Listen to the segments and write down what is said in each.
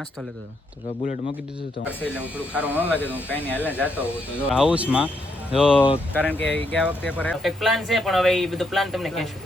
નાસ્તો લેતો હતો. તો બુલેટ મૂકી દીધું તો એટલે હું થોડું ખારું ન લાગે તો હું કાંઈ નહીં હાલે જતો હતો તો. હાઉસમાં તો કારણ કે ગયા વખતે પર એક પ્લાન છે પણ હવે એ બધો પ્લાન તમને કહેશું.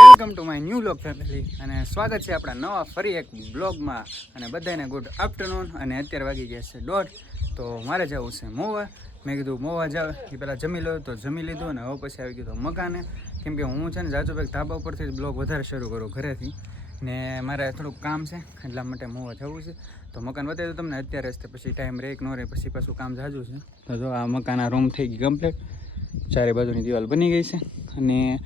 Welcome to my new blog family અને સ્વાગત છે આપણા નવા ફરી એક બ્લોગમાં અને બધાને ગુડ આફ્ટરનૂન અને અત્યારે વાગી ગયા છે દોઢ. તો મારે જવું છે મોવા. મેં કીધું મોવા જાવ. એ પહેલાં જમી લો. તો જમી લીધું અને હવે પછી આવી ગયું તો મકાને. કેમ કે હું છે ને જાજુભાઈ ધાબા ઉપરથી જ બ્લોગ વધારે શરૂ કરું ઘરેથી. ને મારે થોડુંક કામ છે, એટલા માટે મોવા જવું છે. તો મકાન બતાવી દઉં તમને, અત્યારે જ પછી ટાઈમ રહે ન રહે, પછી પાછું કામ જાજુ છે. તો જો આ મકાન રૂમ થઈ ગઈ કમ્પ્લીટ ચારે બાજુની દિવાલ બની ગઈ છે. અને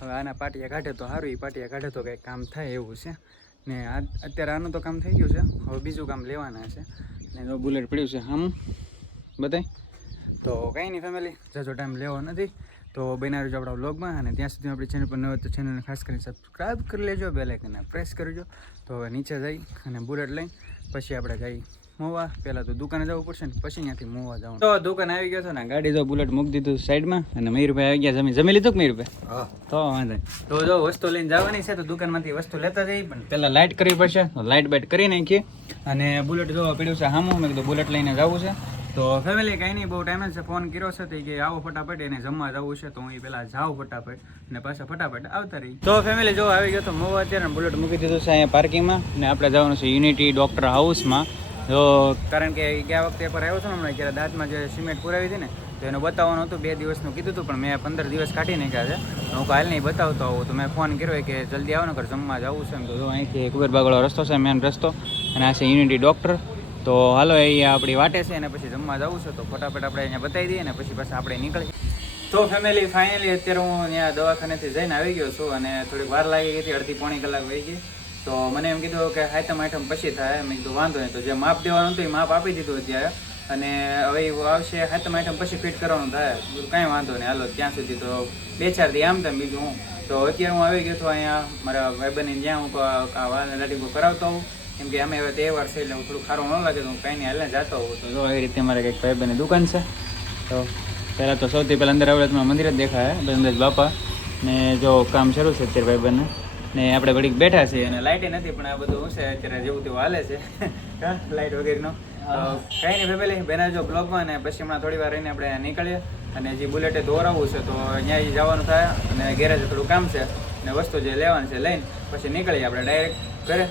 હવે આના પાટિયા કાઢે તો સારું એ પાટિયા કાઢે તો કંઈક કામ થાય એવું છે. ને આ અત્યારે આનું તો કામ થઈ ગયું છે. હવે બીજું કામ લેવાના છે. ને જો બુલેટ પડ્યું છે આમ. બધાય. તો કંઈ નહીં ફેમિલી જજો ટાઈમ લેવો નથી. તો બનાવી રહેજો આપણા વ્લોગમાં અને ત્યાં સુધી આપણી ચેનલ પર ન હોય તો ચેનલને ખાસ કરીને સબસ્ક્રાઈબ કરી લેજો બે લાઇકને પ્રેસ કરજો તો હવે નીચે જઈ અને બુલેટ લઈ પછી આપણે જઈ મોવા. પહેલાં તો દુકાને જવું પડશે ને પછી ત્યાંથી મોવા જવું તો દુકાન આવી ગયો છે ને ગાડી જો બુલેટ મૂકી દીધું સાઈડમાં અને મયુરભાઈ આવી ગયા જમી જમી લીધું કે મયુરભાઈ તો વાંધો. તો જો વસ્તુ લઈને જવાની છે તો દુકાનમાંથી વસ્તુ લેતા જઈ પણ પહેલાં લાઇટ કરવી પડશે. તો લાઇટ બાઇટ કરી નાખીએ. અને બુલેટ જો પડ્યું છે સામું મેં કીધું બુલેટ લઈને જવું છે. તો ફેમિલી કંઈ નહીં, બહુ ટાઈમ છે ફોન કર્યો છે તો કે આવો ફટાફટ, એને જમવા જવું છે તો હું એ પહેલાં જાઉં ફટાફટ અને પાછા ફટાફટ આવતા રહી તો ફેમિલી જો આવી ગયો તો મો અત્યારે બુલેટ મૂકી દીધું છે અહીંયા પાર્કિંગમાં ને આપણે જવાનું છે યુનિટી ડૉક્ટર હાઉસમાં તો કારણ કે ગયા વખતે પર આવ્યો હતો ને હમણાં જ્યારે દાંતમાં જે સિમેન્ટ પુરાવી હતી ને, તો એનું બતાવવાનું હતું, બે દિવસનું કીધું હતું, પણ મેં પંદર દિવસ કાઢી નાખ્યા છે. હું કાલ નહીં બતાવતો આવું. તો મેં ફોન કર્યો કે, જલ્દી આવો ને ઘર જમવા જવું છે. એમ તો જો અહીંથી કુબેર બાગળો રસ્તો છે મેન રસ્તો. અને આ છે યુનિટી ડોક્ટર તો હાલો અહીંયા આપણી વાટે છે અને પછી જમવા જવું છે, તો ફટાફટ આપણે અહીંયા બતાવી દઈએ ને પછી પાછા આપણે નીકળીએ. તો ફેમિલી ફાઇનલી અત્યારે હું ત્યાં દવાખાનેથી જઈને આવી ગયો છું અને થોડીક વાર લાગી ગઈ હતી, અડધી પોણી કલાક વહી ગઈ. તો મને એમ કીધું કે આઈટમ આઈટમ પછી થાય, મેં કીધું વાંધો નહીં. તો જે માપ દેવાનું હતું એ માપ આપી દીધું અત્યારે. અને હવે આવશે આઈટમ આઈટમ પછી ફિટ કરવાનું થાય. કાંઈ વાંધો નહીં, હાલો, ત્યાં સુધી તો બે ચાર દી આમ તેમ બીજું હું. તો અત્યારે હું આવી ગયો છું અહીંયા, મારા ભાઈબંધને જ્યાં હું આ વાળ લાટીકો કરાવતો હોઉં. કેમ કે અમે હવે તહેવાર છે એટલે હું થોડું ખારું ન લાગે તો હું કાંઈ નહીં હાલે જતો હોઉં તો જો એ રીતે મારે કંઈક ભાઈબંધની દુકાન છે તો પહેલાં તો સૌથી પહેલાં અંદર આવડે તો મંદિર જ દેખાય બંદેજ બાપા. ને જો કામ શરૂ છે અત્યારે ભાઈબંધને ને આપણે ઘડીક બેઠા છીએ અને લાઇટે નથી પણ આ બધું હું છે અત્યારે જેવું તેવું હાલે છે. લાઇટ વગેરેનો. કાંઈ નહીં ફેમિલી બેના જો બ્લોગમાં અને પછી હમણાં થોડી વાર રહીને આપણે નીકળીએ. અને જે બુલેટે દોરાવવું છે તો અહીંયા જવાનું થાય અને ગેરેજ થોડું કામ છે ને વસ્તુ જે લેવાની છે લઈને પછી નીકળીએ આપણે ડાયરેક્ટ ઘરે.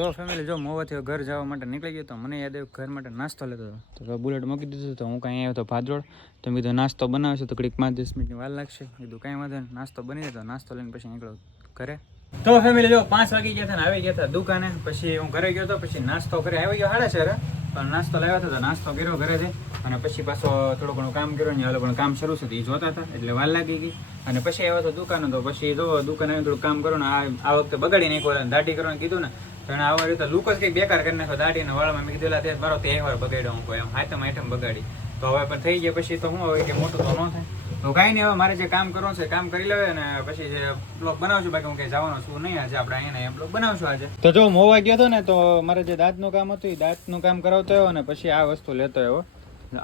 જો ફેમિલી જો મોવાથી ઘર જવા માટે નીકળી ગયો, તો મને યાદ આવ્યું ઘર માટે નાસ્તો લેતો હતો. તો બુલેટ મૂકી દીધું તો હું કાંઈ આવ્યો તો ભાદરોડ તો મેં કીધું, નાસ્તો બનાવશે તો કડીક પાંચ દસ મિનિટની વાર લાગશે. કીધું, કાંઈ વાંધો નાસ્તો બની જતો નાસ્તો લઈને પછી નીકળો ઘરે. તો ફેમિલી જો પાંચ વાગી ગયા હતા આવી ગયા હતા દુકાને. પછી હું ઘરે ગયો તો, પછી નાસ્તો ઘરે આવી ગયો સાડા છે પણ નાસ્તો લાવ્યો હતો નાસ્તો કર્યો ઘરેથી અને પછી પાછો થોડું ઘણું કામ કર્યું ને હાલો પણ કામ શરૂ છે એ જોતા હતા, એટલે વાર લાગી ગઈ. અને પછી આવ્યો હતો દુકાન તો પછી જો દુકાને થોડું કામ કરો ને આ વખતે બગાડી નાખ્યો દાઢી કરવાનું કીધું ને એને આવા રીતે લુક જ બેકાર કરી નાખ્યો દાઢીને વાળમાં મેં કીધેલા તે મારો તહેવાર બગાડ્યો હું કોઈ એમ હાથમ આઈટમ બગાડી. તો હવે પણ થઈ ગયા, પછી તો હું હવે કે મોટું તો ન થાય. તો કાંઈ નહીં, હવે મારે જે કામ કરવાનું છે કામ કરી લેવે ને પછી જે બ્લોગ બનાવશું, બાકી હું કંઈ જવાનો છું નહીં આજે, આપણે અહીંયા એમ બ્લોગ બનાવશું આજે. તો જો મોવા ગયો હતો ને, તો મારે જે દાંતનું કામ હતું એ દાંતનું કામ કરાવતો આવ્યો ને પછી આ વસ્તુ લેતો આવ્યો.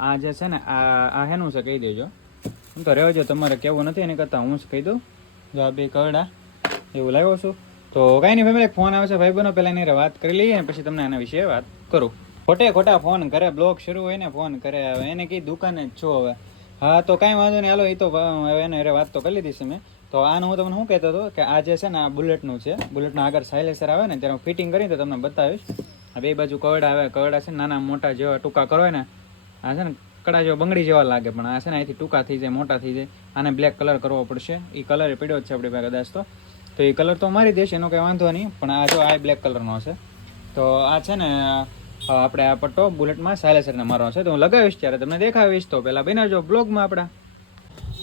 આ જે છે ને, આ આ હેનું છે કહી દેજો. હું તો રહેજો તમારે કેવું નથી એની કરતાં હું જ કહી દઉં. જો આ બે કરડા, એવું લાવ્યો છું. તો કાંઈ નહીં ફેમિલી ફોન આવે છે ભાઈ બનો પહેલાં એની વાત કરી લઈએ ને પછી તમને એના વિશે વાત કરું. ખોટે ખોટા ફોન કરે બ્લોગ શરૂ હોય ને ફોન કરે, હવે એને કઈ દુકાને જ છો હવે. હા, તો કાંઈ વાંધો નહીં, હાલો એ તો એને અરે વાત તો કરી લીધી છે મેં. તો આનું હું તમને શું કહેતો હતો કે આ જે છે ને, આ બુલેટનું છે, બુલેટનું આગળ સાઇલેસર આવે ને, ત્યારે હું ફિટિંગ કરીને તો તમને બતાવીશ. આ બે બાજુ કવડા આવે, કવડા છે નાના મોટા જેવા ટૂંકા કરો ને, આ છે ને, કડા જેવા બંગડી જેવા લાગે, પણ આ છે ને, અહીંથી ટૂંકા થઈ જાય, મોટા થઈ જાય. આને બ્લેક કલર કરવો પડશે. એ કલર પીડ્યો જ છે આપણી પાસે કદાચ તો. તો એ કલર તો મારી દેશ એનો કંઈ વાંધો નહીં. પણ આ જો આ બ્લેક કલરનો છે તો આ છે ને આપણે આ પટ્ટો બુલેટમાં સાયલેસરને મારવાનો છે. તો હું લગાવીશ ત્યારે તમને દેખાવીશ. તો પહેલાં બનાવજો બ્લોગમાં આપણા.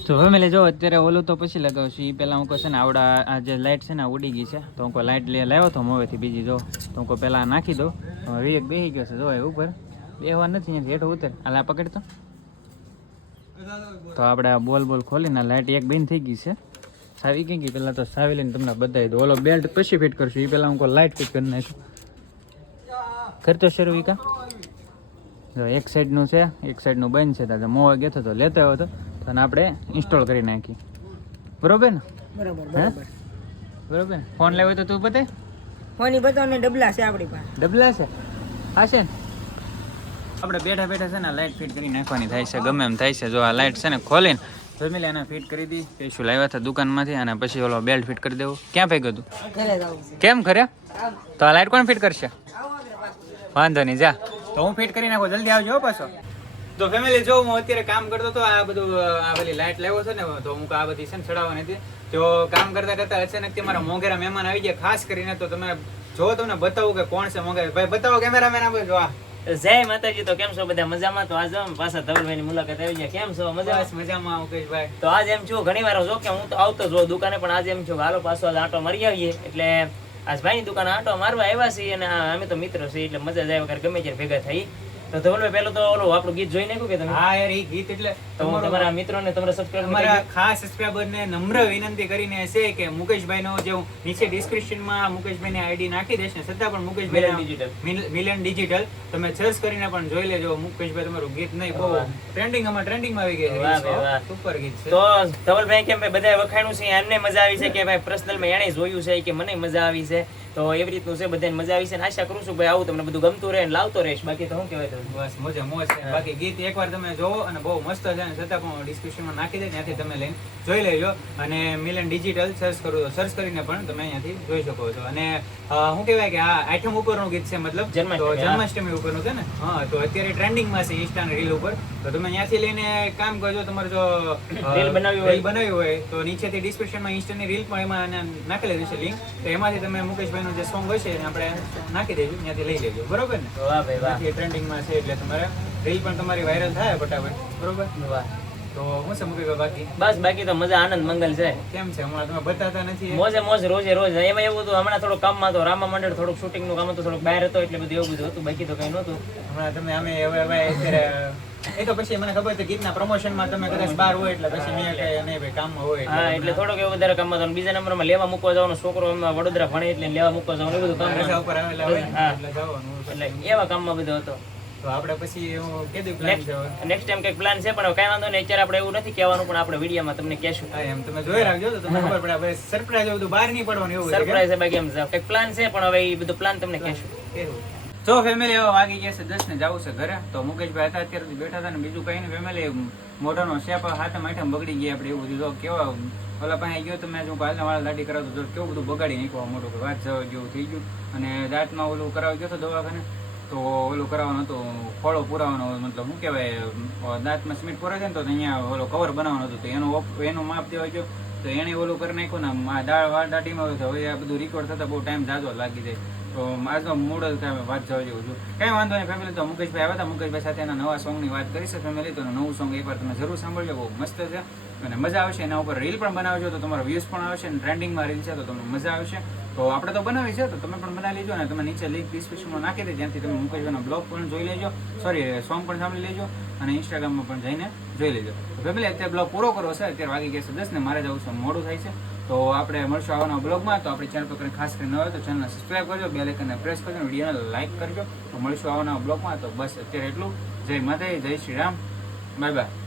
તો ફેમિલી જો, અત્યારે ઓલું તો પછી લગાવશું. એ પહેલાં હું કહું છે ને, આવડા આ જે લાઇટ છે ને ઉડી ગઈ છે. તો હું કોઈ લાઇટ લઈ લાવ્યો તો હવેથી બીજી જો. તો હું કોઈ પહેલાં નાખી દઉં હવે વિવેક બેસી ગયો છે, જો એ ઉપર. બેહવા નથી હેઠો ઉતર. હાલ આ પકડતો. તો આપણે આ બોલ બોલ ખોલીને લાઇટ એક બેન થઈ ગઈ છે. સાવી કઈ ગઈ પહેલાં તો સાવી લઈને તમને બતાવી દો ઓલો બેલ્ટ પછી ફિટ કરશું. એ પહેલાં હું લાઇટ ફિટ કરી નાખું. કરતો શરૂ વિકા જો એક સાઈડનું છે એક સાઈડનું બંધ છે દાદા મોવા ગયો હતો તો લેતો આવ્યો હતો તો. આને આપણે ઇન્સ્ટોલ કરી નાખી બરોબર ને? બરાબર? બરોબર. ને ફોન લેવો તો તું બતાય ફોન બતાવો ને ડબલા છે આપણી પાસે. ડબલા છે? હા છે ને? આપણે બેઠા બેઠા છે ને લાઇટ ફિટ કરી નાખવાની થાય છે ગમે એમ થાય છે. જો આ લાઇટ છે ને ખોલીને ફેમિલી એને ફિટ કરી દી. પેશું લાવ્યા હતા દુકાનમાંથી અને પછી ઓલો બેલ્ટ ફિટ કરી દેવું. ક્યાં ફેંક્યું હતું કેમ ખરે તો આ લાઇટ કોણ ફિટ કરશે. વાંધો નહીં જા. તો હું ફિટ કરી નાખું. જલ્દી આવજો પાછો. તો ફેમિલી જો હું અત્યારે કામ કરતો હતો આ બધું આ પેલી લાઇટ લાવ્યો છે ને તો હું આ બધી છે ને ચડાવવાની હતી. તો કામ કરતા કરતા અચાનક મારા મોંઘેરા મહેમાન આવી ગયા. ખાસ કરીને તો તમે જો તમને બતાવું કે કોણ છે મોંઘેરા. ભાઈ બતાવો કેમેરામેન આપણે જો આ. જય માતાજી તો કેમ છો બધા? મજામાં? તો આજે પાછા ધવલભાઈની મુલાકાત આવી ગયા. કેમ છો? મજામાં? મજામાં મુકેશભાઈ. તો આજે એમ છું ઘણી વાર જો કે હું તો આવતો જો દુકાને પણ આજે એમ છું હાલો પાછો આજે આંટો મારી આવીએ. એટલે આજ ભાઈની દુકાને આંટો મારવા આવ્યા છીએ અને અમે તો મિત્રો છીએ એટલે મજા જાય વગર ગમે ત્યારે ભેગા થઈ તો ધવલભાઈ પહેલું તો ઓલું આપણું ગીત જોઈ નાખ્યું કે તમે? હા યાર એ ગીત એટલે તો હું તમારા મિત્રોને તમારા સબસ્ક્રાઇબર અમારા ખાસ સબસ્ક્રાઇબર ને નમ્ર વિનંતી કરીને છે કે મુકેશભાઈ નો જે હું નીચે ડિસ્ક્રિપ્શનમાં મુકેશભાઈ ની આઈડી નાખી દઈશ ને છતાં પણ મુકેશભાઈ digital. મિલન ડિજિટલ તમે સર્ચ કરીને પણ જોઈ લેજો મુકેશભાઈ તમારું ગીત નહીં બહુ ટ્રેન્ડિંગમાં ટ્રેન્ડિંગમાં આવી ગયું સુપર ગીત છે. તો ધવલભાઈ કેમ ભાઈ બધાએ વખાણ્યું છે? એમને મજા આવી છે કે ભાઈ પર્સનલમાં એણે જોયું છે કે મને મજા આવી છે? તો એવી રીતનું છે બધાને મજા આવી છે અને આશા કરું છું ભાઈ આવું તમને બધું ગમતું રહે અને લાવતો રહીશ. બાકી તો શું કહેવાય બસ મોજે મોજ છે. બાકી ગીત એકવાર તમે જોવો અને બહુ મસ્ત છે અને છતાં પણ ડિસ્ક્રિપ્શનમાં નાખી દે ત્યાંથી તમે લઈને જોઈ લેજો. અને મિલન ડિજિટલ સર્ચ કરો તો સર્ચ કરીને પણ તમે અહીંયાથી જોઈ શકો છો. અને શું કહેવાય કે આ આઈટમ ઉપરનું ગીત છે મતલબ? જન્માષ્ટમી, ઉપરનું છે ને? હા તો અત્યારે ટ્રેન્ડિંગમાં છે ઇન્સ્ટા રીલ ઉપર. તો તમે ત્યાંથી લઈને કામ કરજો તમારે જો રીલ બનાવી હોય. બનાવી હોય તો નીચેથી ડિસ્ક્રિપ્શનમાં ઇન્સ્ટાની રીલ પણ એમાં નાખી નાખેલી રહેશે લિંક તો એમાંથી તમે મુકેશભાઈનું જે સોંગ હશે એને આપણે નાખી દેજો ત્યાંથી લઈ લેજો. બરોબર ને? વાહ ભાઈ વાહ. ટ્રેન્ડિંગમાં છે એટલે તમારે રીલ પણ તમારી વાયરલ થાય ફટાફટ બરોબર? વાહ. તો છે મૂકી બાકી? બસ બાકી તો મજા આનંદ મંગલ છે. કેમ છે? હમણાં તમે બતાતા નથી મોજે મોજ રોજે રોજ. એમાં એવું હતું હમણાં થોડું કામમાં તો રામા મંડળ થોડુંક શૂટિંગનું કામ હતું થોડુંક બહાર હતો એટલે બધું એવું બધું હતું બાકી તો કઈ નહોતું. હમણાં તમે અમે હવે હવે અત્યારે એ તો પછી મને ખબર છે ગીતના પ્રમોશનમાં તમે કદાચ બહાર હોય એટલે પછી મેં કઈ નહીં ભાઈ કામમાં હોય હા એટલે થોડોક એવું વધારે કામમાં હતો. અને બીજા નંબરમાં લેવા મૂકવા જવાનો છોકરો હમણાં વડોદરા ભણે એટલે લેવા મૂકવા જવાનું એ બધું કામમાં ઉપર આવેલા હોય એટલે જવાનું. એટલે એવા કામમાં બધો હતો. તો આપણે પછી હું પ્લાન છે નેક્સ્ટ ટાઈમ કંઈક પ્લાન છે પણ કઈ વાંધો નહીં અત્યારે આપણે એવું નથી કહેવાનું પણ આપણે વિડીયોમાં તમને કહેશું. એમ તમે જોઈ રાખજો તો તમને ખબર પડે હવે સરપ્રાઈઝ એવું બધું બહાર નહીં પડવાનું એવું કે? સરપ્રાઈઝ છે બાકી એમ કંઈક પ્લાન છે પણ હવે એ બધું પ્લાન તમને કહેશું. તો ફેમિલી હવે વાગી ગયા છે દસ ને જવું છે ઘરે તો મુકેશભાઈ હતા અત્યારે બેઠા હતા ને બીજું કઈ નહીં. ફેમિલી મોઢાનો શેપ હાથે આઠમ બગડી ગયા આપણે એવું બધું. કેવા ઓલા પાસે ગયો તો મેં જો કાલના વાળા લાડી કરાવતો કેવું બધું બગાડી નાખ્યું મોટું વાત જવા જેવું થઈ ગયું. અને દાંતમાં ઓલું કરાવી ગયો તો દવાખાને. તો ઓલું કરાવવાનું હતું, ફળો પુરાવાનો, મતલબ શું કહેવાય, દાંતમાં સ્મિટ પૂરે છે ને તો અહીંયા ઓલો કવર બનાવવાનું હતું. તો એનું એનું માપ દેવા ગયો. તો એને ઓલું કરી નાખ્યું ને દાળ વાળ દાટીમાં હવે આ બધું રિકોર્ડ થતા બહુ ટાઈમ જાજો લાગી જાય. તો આજનો જ કાંઈ વાત જવા જેવું છું. કાંઈ વાંધો નહીં ફેમિલી તો મુકેશભાઈ આવ્યા હતા. મુકેશભાઈ સાથે એના નવા સોંગની વાત કરી છે ફેમિલી તો નવું સોંગ એકવાર તમે જરૂર સાંભળજો, બહુ મસ્ત છે. અને મજા આવશે. એના ઉપર રીલ પણ બનાવજો, તો તમારો વ્યૂઝ પણ આવશે. અને ટ્રેન્ડિંગમાં રીલ છે, તો તમને મજા આવશે. તો આપણે તો બનાવી છે, તો તમે પણ બનાવી લેજો અને તમે નીચે લિંક ડિસ્ક્રિપ્શનમાં નાખી દે જ્યાંથી તમે મુકેશભાઈનો બ્લોગ પણ જોઈ લેજો. સોરી સોંગ પણ સાંભળી લેજો અને ઇન્સ્ટાગ્રામમાં પણ જઈને જોઈ લેજો. ફેમિલી અત્યારે બ્લોગ પૂરો કરવો છે, અત્યારે વાગી ગયા છે દસ ને મારે જવું છે, મોડું થાય છે. તો આપણે મળશું આવવાના બ્લોગમાં તો આપણી ચેનલ પર ખાસ કરીને હોય તો ચેનલને સબસ્ક્રાઈબ કરજો બે લેખનને પ્રેસ કરજો વિડીયોને લાઈક કરજો. તો મળશું આવવાના બ્લોગમાં તો બસ અત્યારે એટલું. જય માતા જય શ્રી રામ. Bye bye